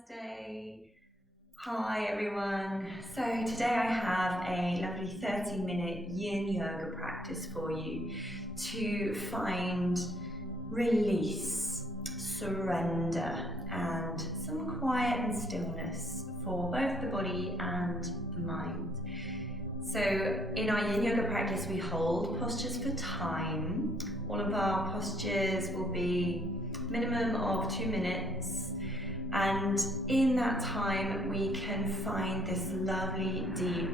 Namaste. Hi everyone. So today I have a lovely 30-minute yin yoga practice for you to find release, surrender, and some quiet and stillness for both the body and the mind. So in our yin yoga practice we hold postures for time. All of our postures will be minimum of 2 minutes. And in that time, we can find this lovely, deep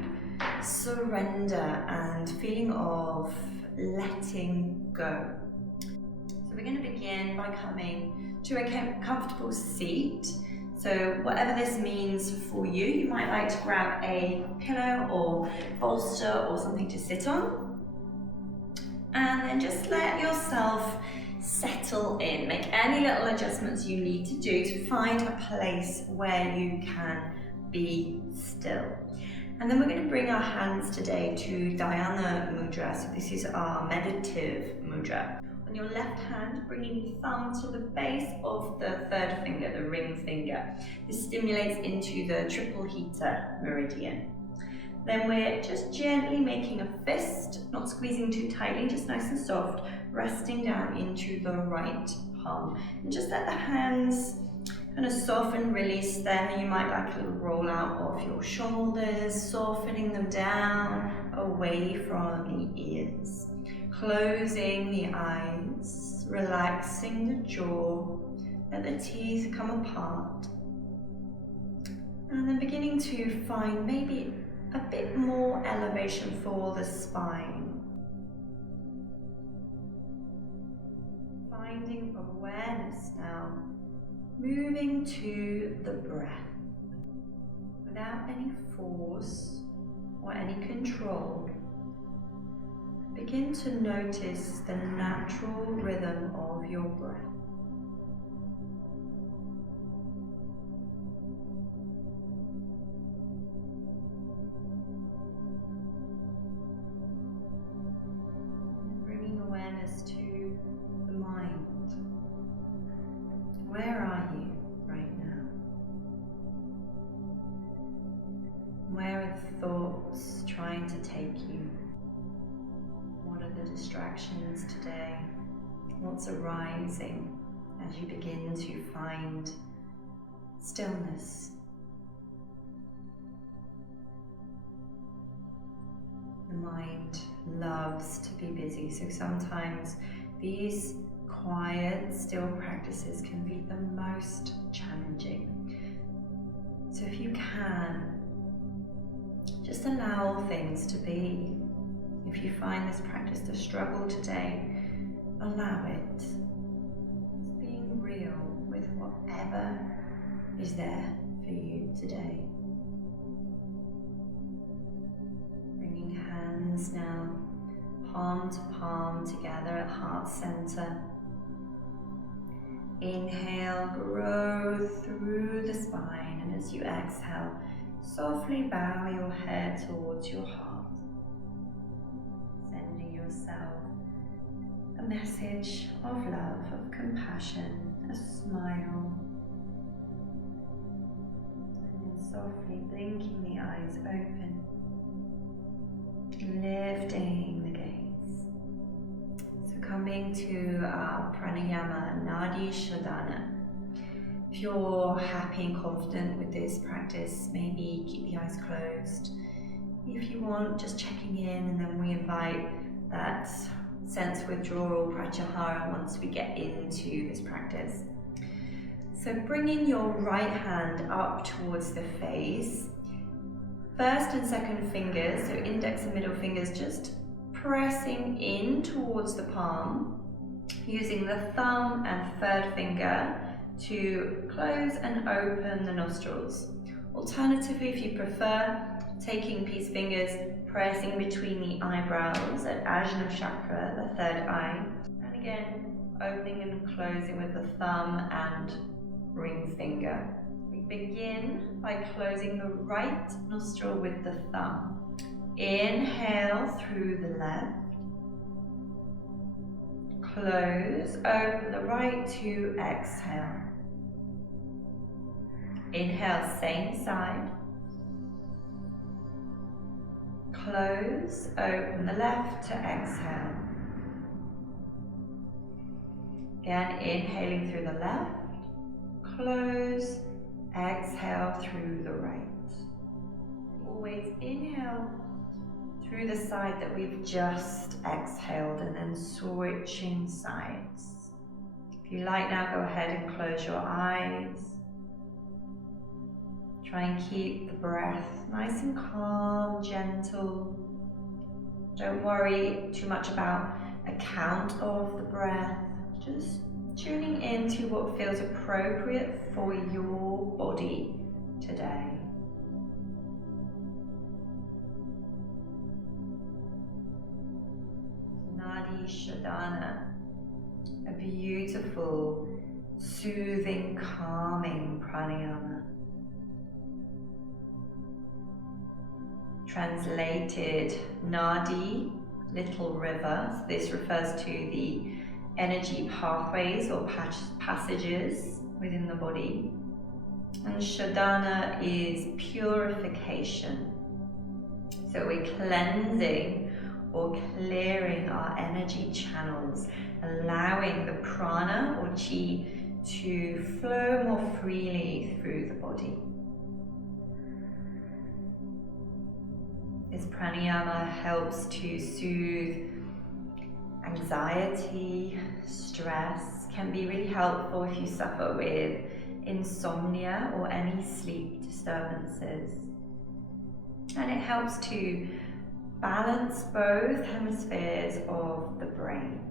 surrender and feeling of letting go. So we're going to begin by coming to a comfortable seat. So whatever this means for you, you might like to grab a pillow or bolster or something to sit on. And then just let yourself settle in. Make any little adjustments you need to do to find a place where you can be still. And then we're going to bring our hands today to Dhyana Mudra. So this is our meditative mudra. On your left hand, bringing the thumb to the base of the third finger, the ring finger. This stimulates into the triple heater meridian. Then we're just gently making a fist, not squeezing too tightly, just nice and soft, resting down into the right palm. And just let the hands kind of soften, release there. You might like a little roll out of your shoulders, softening them down, away from the ears. Closing the eyes, relaxing the jaw, let the teeth come apart. And then beginning to find maybe a bit more elevation for the spine. Finding awareness now, moving to the breath. Without any force or any control, begin to notice the natural rhythm of your breath. To the mind. Where are you right now? Where are the thoughts trying to take you? What are the distractions today? What's arising as you begin to find stillness? The mind loves to be busy, so sometimes these quiet, still practices can be the most challenging. So if you can, just allow things to be. If you find this practice a struggle today, allow it. Just being real with whatever is there for you today. Bringing hands now, palm to palm together at heart center. Inhale, grow through the spine, and as you exhale, softly bow your head towards your heart, sending yourself a message of love, of compassion, a smile, and then softly blinking the eyes open, lifting the gaze. So coming to our pranayama, nadi shodhana. If you're happy and confident with this practice, maybe keep the eyes closed. If you want, just checking in, and then we invite that sense withdrawal, pratyahara, once we get into this practice. So bringing your right hand up towards the face. First and second fingers, so index and middle fingers, just pressing in towards the palm, using the thumb and third finger to close and open the nostrils. Alternatively, if you prefer, taking these fingers, pressing between the eyebrows at Ajna chakra, the third eye, and again, opening and closing with the thumb and ring finger. We begin by closing the right nostril with the thumb. Inhale through the left. Close, open the right to exhale. Inhale, same side. Close, open the left to exhale. Again, inhaling through the left. Close, exhale through the right. Always inhale through the side that we've just exhaled and then switching sides. If you like now, go ahead and close your eyes. Try and keep the breath nice and calm, gentle. Don't worry too much about a count of the breath. Just tuning into what feels appropriate for your body today. Nadi Shodhana, a beautiful, soothing, calming pranayama. Translated Nadi, little river. So this refers to the energy pathways or passages within the body. And Shodhana is purification. So we're cleansing or clearing our energy channels, allowing the prana or chi to flow more freely through the body. This pranayama helps to soothe anxiety, stress, can be really helpful if you suffer with insomnia or any sleep disturbances. And it helps to balance both hemispheres of the brain,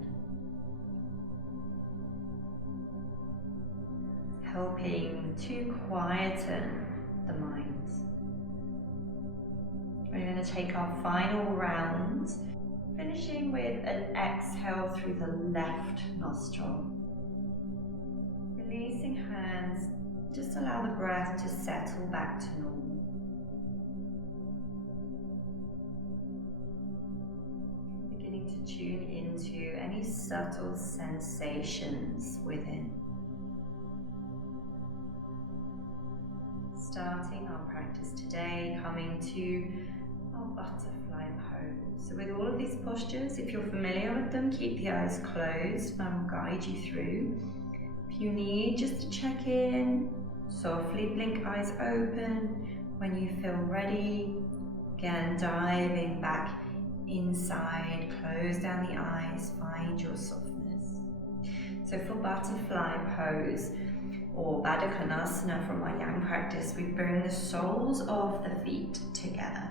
helping to quieten the mind. We're going to take our final round, finishing with an exhale through the left nostril. Releasing hands, just allow the breath to settle back to normal. Beginning to tune into any subtle sensations within. Starting our practice today, coming to our butterfly pose. So with all of these postures, if you're familiar with them, keep the eyes closed and I'll guide you through. If you need just to check in, softly blink eyes open. When you feel ready, again diving back inside, close down the eyes, find your softness. So for butterfly pose, or Baddha Konasana from our yang practice, we bring the soles of the feet together.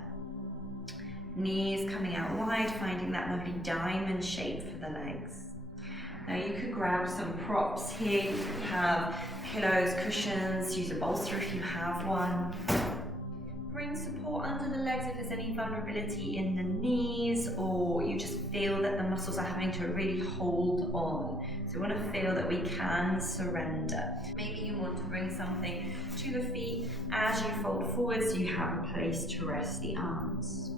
Knees coming out wide, finding that lovely diamond shape for the legs. Now you could grab some props here. You could have pillows, cushions, use a bolster if you have one. Bring support under the legs if there's any vulnerability in the knees, or you just feel that the muscles are having to really hold on. So we want to feel that we can surrender. Maybe you want to bring something to the feet as you fold forward so you have a place to rest the arms.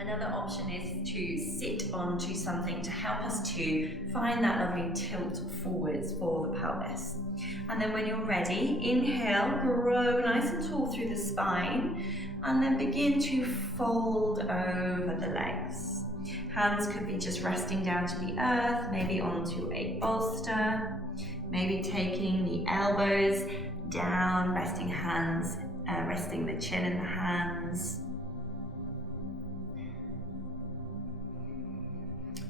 Another option is to sit onto something to help us to find that lovely tilt forwards for the pelvis. And then when you're ready, inhale, grow nice and tall through the spine, and then begin to fold over the legs. Hands could be just resting down to the earth, maybe onto a bolster, maybe taking the elbows down, resting the chin in the hands.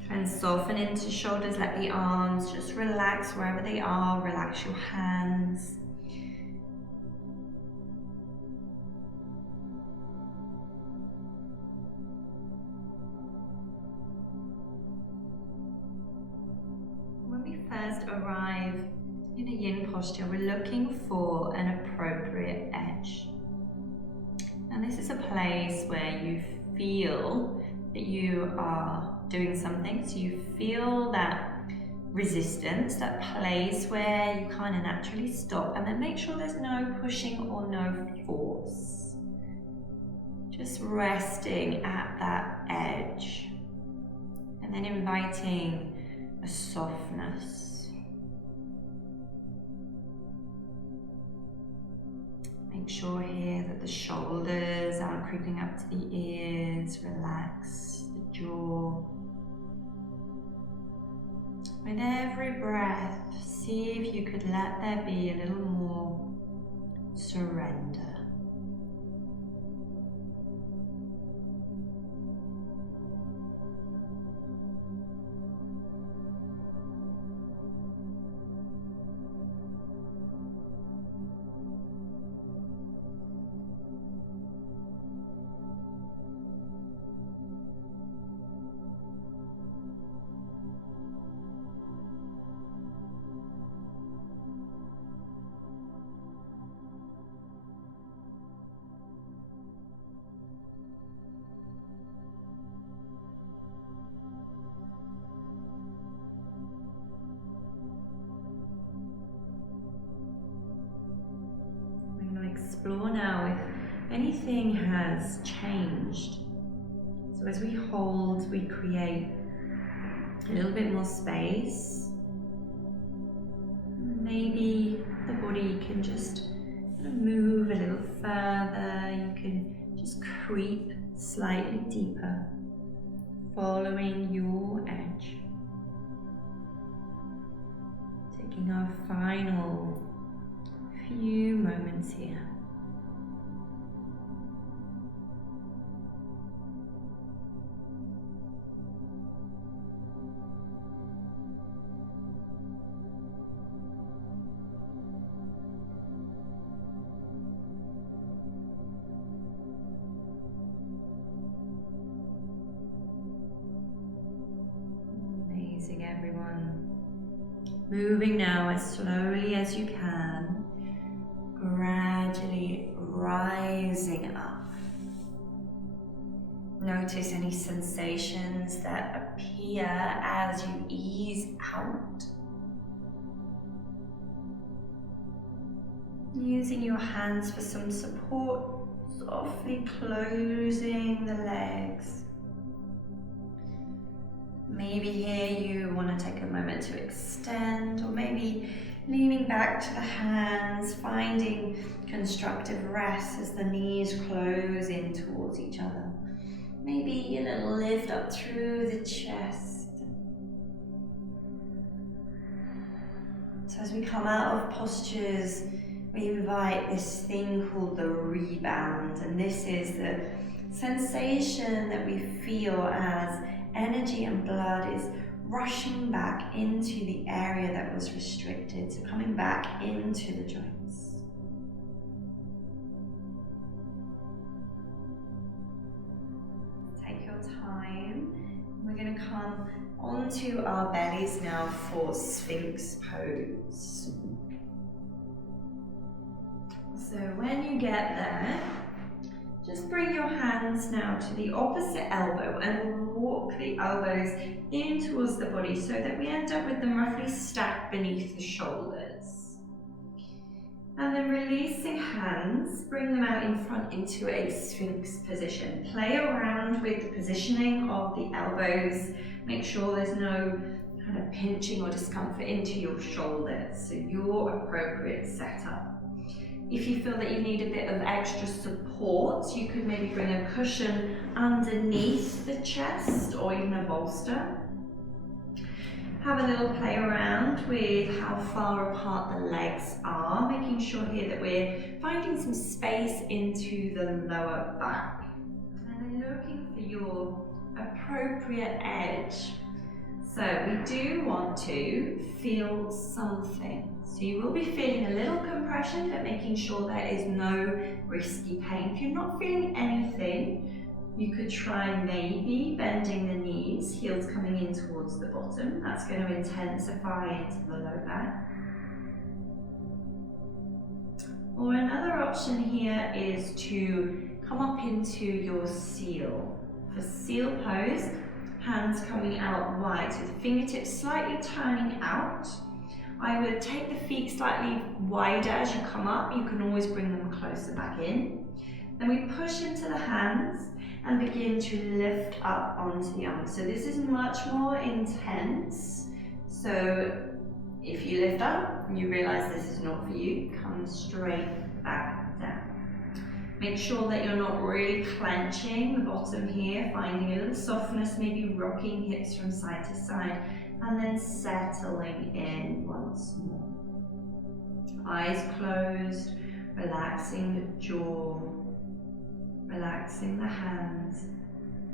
Try and soften into shoulders, let the arms just relax wherever they are, relax your hands. When we first arrive in a yin posture, we're looking for an appropriate edge. And this is a place where you feel that you are doing something, so you feel that resistance, that place where you kind of naturally stop, and then make sure there's no pushing or no force. Just resting at that edge, and then inviting a softness. Make sure here that the shoulders aren't creeping up to the ears. Relax the jaw. With every breath, see if you could let there be a little more surrender. Explore now if anything has changed. So as we hold, we create a little bit more space. Maybe the body can just kind of move a little further. You can just creep slightly deeper, following your edge. Taking our final few moments here. Amazing, everyone. Moving now as slowly as you can, gradually rising up. Notice any sensations that appear as you ease out. Using your hands for some support, softly closing the legs. Maybe here you want to take a moment to extend, or maybe leaning back to the hands, finding constructive rest as the knees close in towards each other. Maybe a little lift up through the chest. So as we come out of postures, we invite this thing called the rebound, and this is the sensation that we feel as energy and blood is rushing back into the area that was restricted, so coming back into the joints. Take your time. We're going to come onto our bellies now for Sphinx pose. So when you get there, just bring your hands now to the opposite elbow and walk the elbows in towards the body so that we end up with them roughly stacked beneath the shoulders. And then releasing hands, bring them out in front into a Sphinx position. Play around with the positioning of the elbows. Make sure there's no kind of pinching or discomfort into your shoulders, so your appropriate setup. If you feel that you need a bit of extra support, you could maybe bring a cushion underneath the chest or even a bolster. Have a little play around with how far apart the legs are, making sure here that we're finding some space into the lower back. And then looking for your appropriate edge. So we do want to feel something. So you will be feeling a little compression, but making sure there is no risky pain. If you're not feeling anything, you could try maybe bending the knees, heels coming in towards the bottom. That's going to intensify into the low back. Or another option here is to come up into your seal. For seal pose, hands coming out wide, so the fingertips slightly turning out. I would take the feet slightly wider as you come up. You can always bring them closer back in. Then we push into the hands and begin to lift up onto the arms. So this is much more intense. So if you lift up and you realize this is not for you, come straight back down. Make sure that you're not really clenching the bottom here, finding a little softness, maybe rocking hips from side to side, and then settling in once more. Eyes closed, relaxing the jaw, relaxing the hands.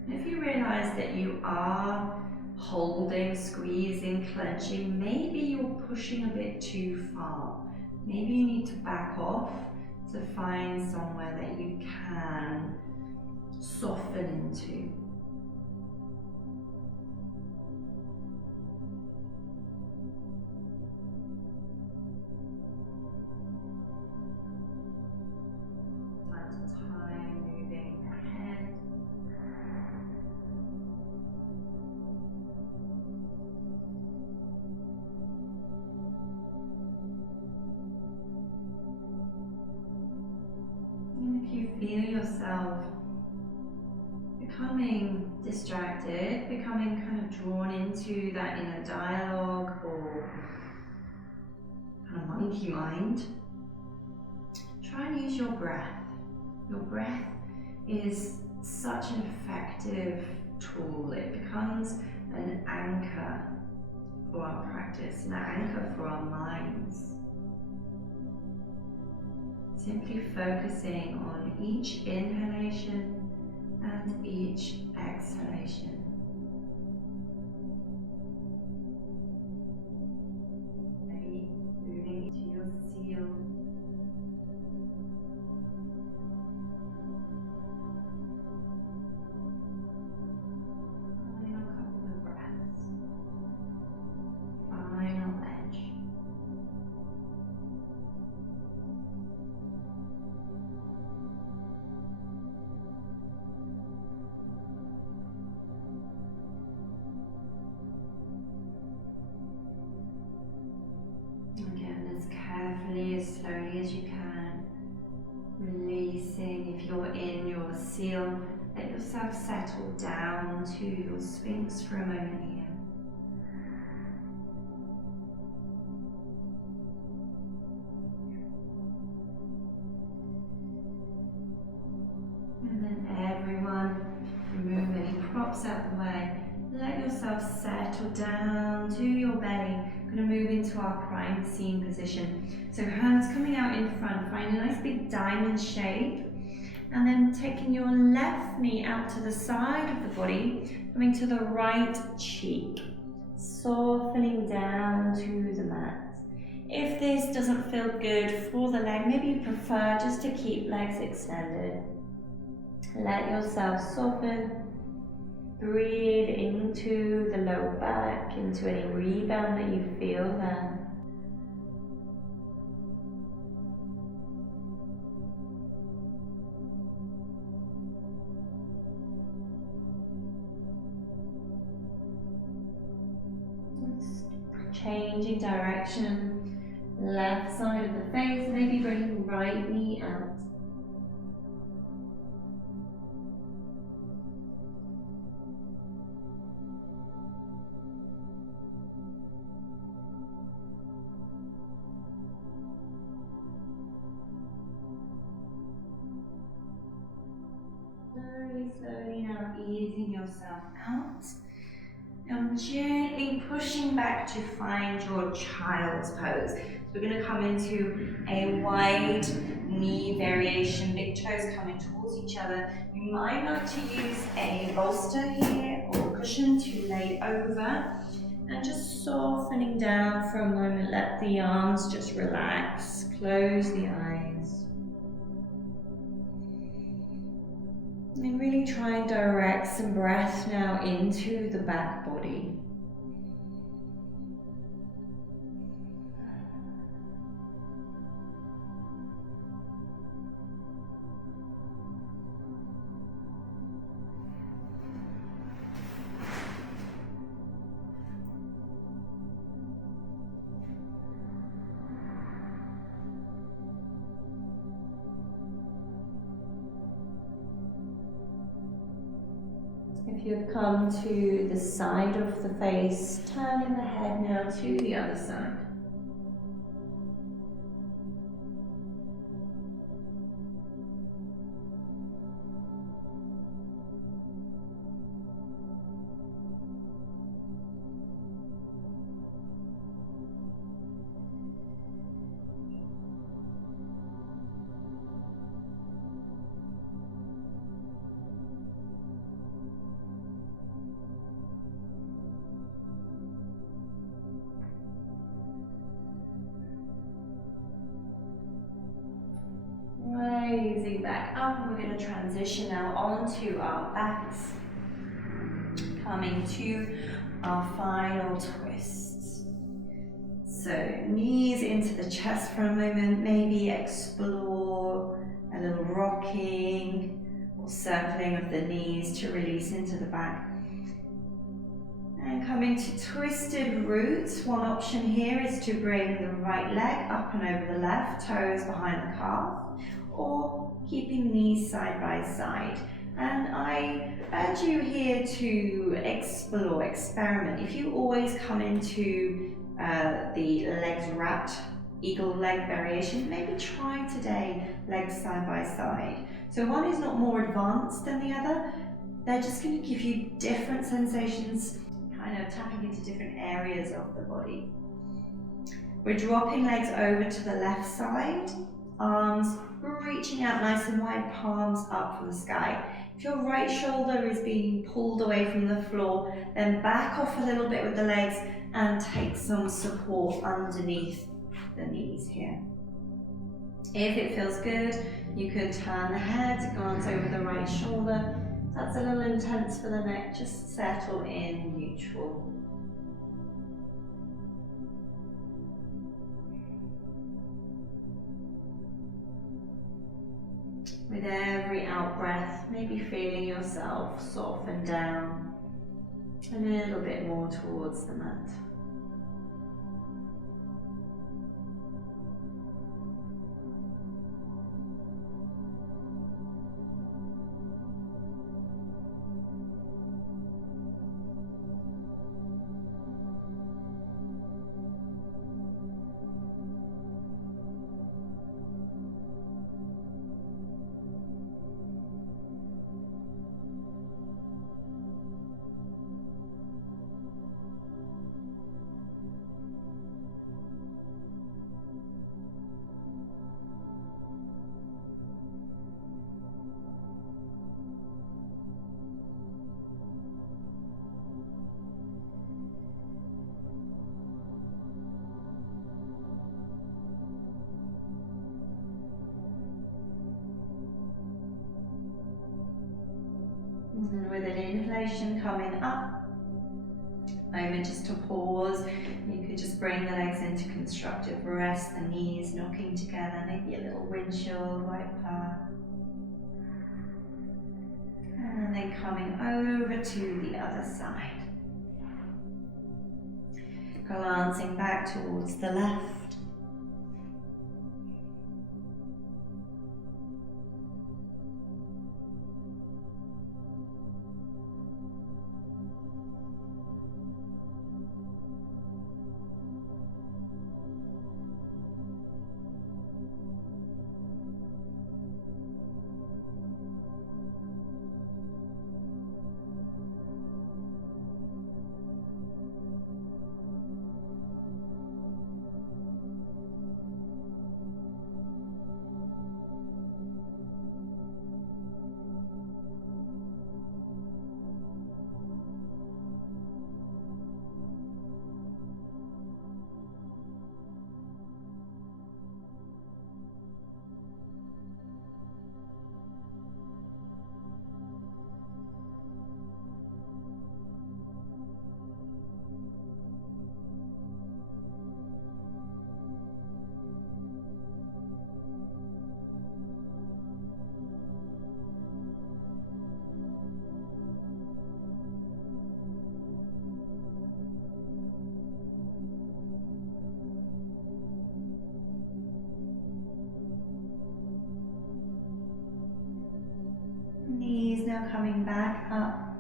And if you realize that you are holding, squeezing, clenching, maybe you're pushing a bit too far. Maybe you need to back off to find somewhere that you can soften into. Time to time, moving ahead. And if you feel yourself becoming distracted, becoming kind of drawn into that inner dialogue or kind of monkey mind, try and use your breath. Your breath is such an effective tool. It becomes an anchor for our practice, an anchor for our minds. Simply focusing on each inhalation and each exhalation. Maybe moving into your seal. Final couple of breaths. Final edge. Again, as carefully, as slowly as you can, releasing. If you're in your seal, let yourself settle down to your Sphinx for a moment here. And then everyone, remove any props out the way. Let yourself settle down to your belly. We're going to move into our prime scene position. So hands coming out in front, find a nice big diamond shape. And then taking your left knee out to the side of the body, coming to the right cheek. Softening down to the mat. If this doesn't feel good for the leg, maybe you prefer just to keep legs extended. Let yourself soften. Breathe into the low back, into any rebound that you feel there. Changing direction, left side of the face, maybe bringing right knee out. Slowly now easing yourself out. And gently pushing back to find your child's pose. So we're going to come into a wide knee variation, big toes coming towards each other. You might like to use a bolster here or cushion to lay over. And just softening down for a moment, let the arms just relax, close the eyes. And really try and direct some breath now into the back body. If you've come to the side of the face, turning the head now to the other side. back up, and we're going to transition now onto our backs, coming to our final twists. So knees into the chest for a moment, maybe explore a little rocking or circling of the knees to release into the back. And coming to twisted roots, one option here is to bring the right leg up and over the left, toes behind the calf, or keeping knees side by side. And I urge you here to explore, experiment. If you always come into the legs wrapped eagle leg variation, maybe try today legs side by side. So one is not more advanced than the other. They're just going to give you different sensations, kind of tapping into different areas of the body. We're dropping legs over to the left side, arms reaching out nice and wide, palms up for the sky. If your right shoulder is being pulled away from the floor, then back off a little bit with the legs and take some support underneath the knees here. If it feels good, you could turn the head, glance over the right shoulder. If that's a little intense for the neck, just settle in neutral. With every out breath, maybe feeling yourself soften down a little bit more towards the mat. And with an inhalation coming up, moment just to pause. You could just bring the legs into constructive rest, the knees knocking together, maybe a little windshield wiper. And then coming over to the other side. Glancing back towards the left. Knees now coming back up.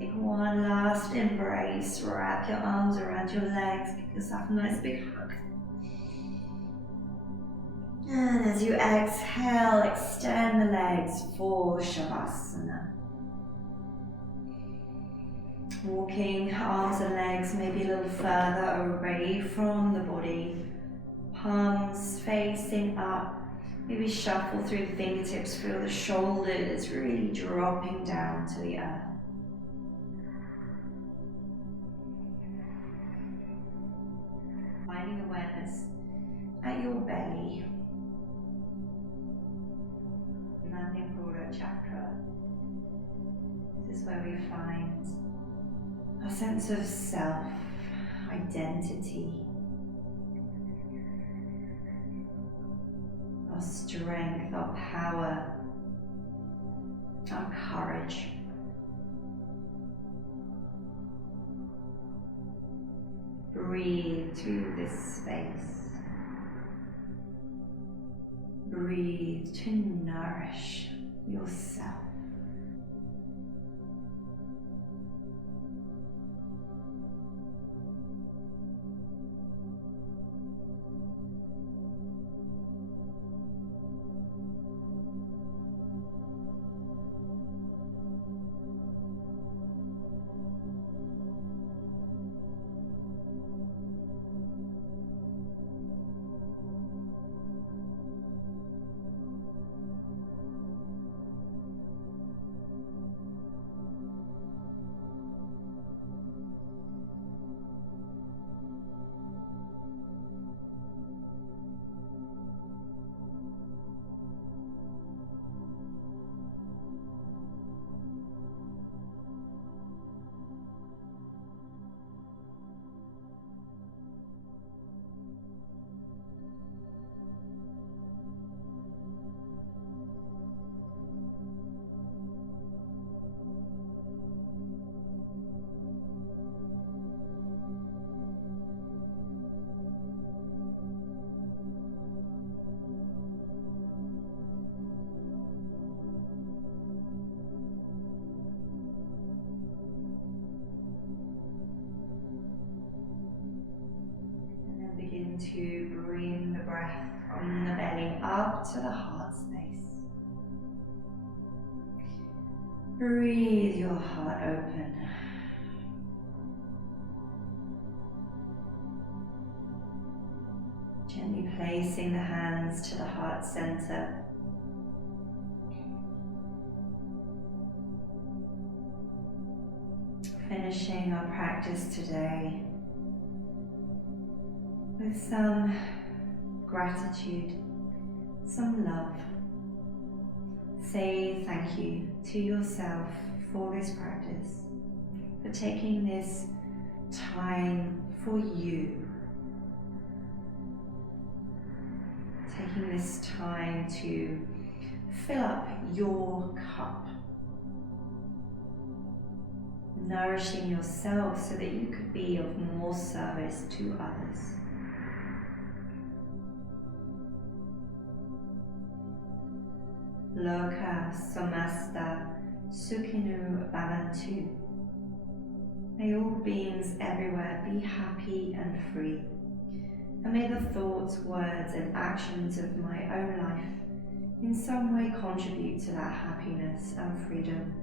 Take one last embrace. Wrap your arms around your legs. Give yourself a nice big hug. And as you exhale, extend the legs for Savasana. Walking arms and legs maybe a little further away from the body. Palms facing up. Maybe shuffle through the fingertips, feel the shoulders really dropping down to the earth. Finding awareness at your belly. Manipura chakra. This is where we find our sense of self, identity, our strength, our power, our courage. Breathe to this space. Breathe to nourish yourself. Begin to bring the breath from the belly up to the heart space. Breathe your heart open. Gently placing the hands to the heart center. Finishing our practice today with some gratitude, some love. Say thank you to yourself for this practice, for taking this time for you, taking this time to fill up your cup, nourishing yourself so that you could be of more service to others. Loka samasta sukhinu bhavantu. May all beings everywhere be happy and free. And may the thoughts, words and actions of my own life in some way contribute to that happiness and freedom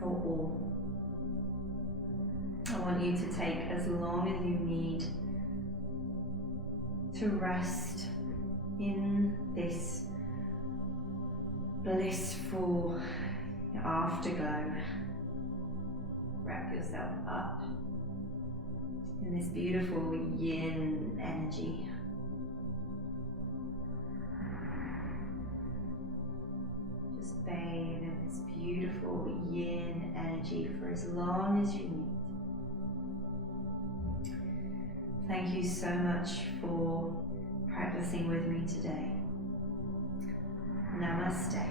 for all. I want you to take as long as you need to rest in this blissful afterglow. Wrap yourself up in this beautiful yin energy. Just bathe in this beautiful yin energy for as long as you need. Thank you so much for practicing with me today. Namaste.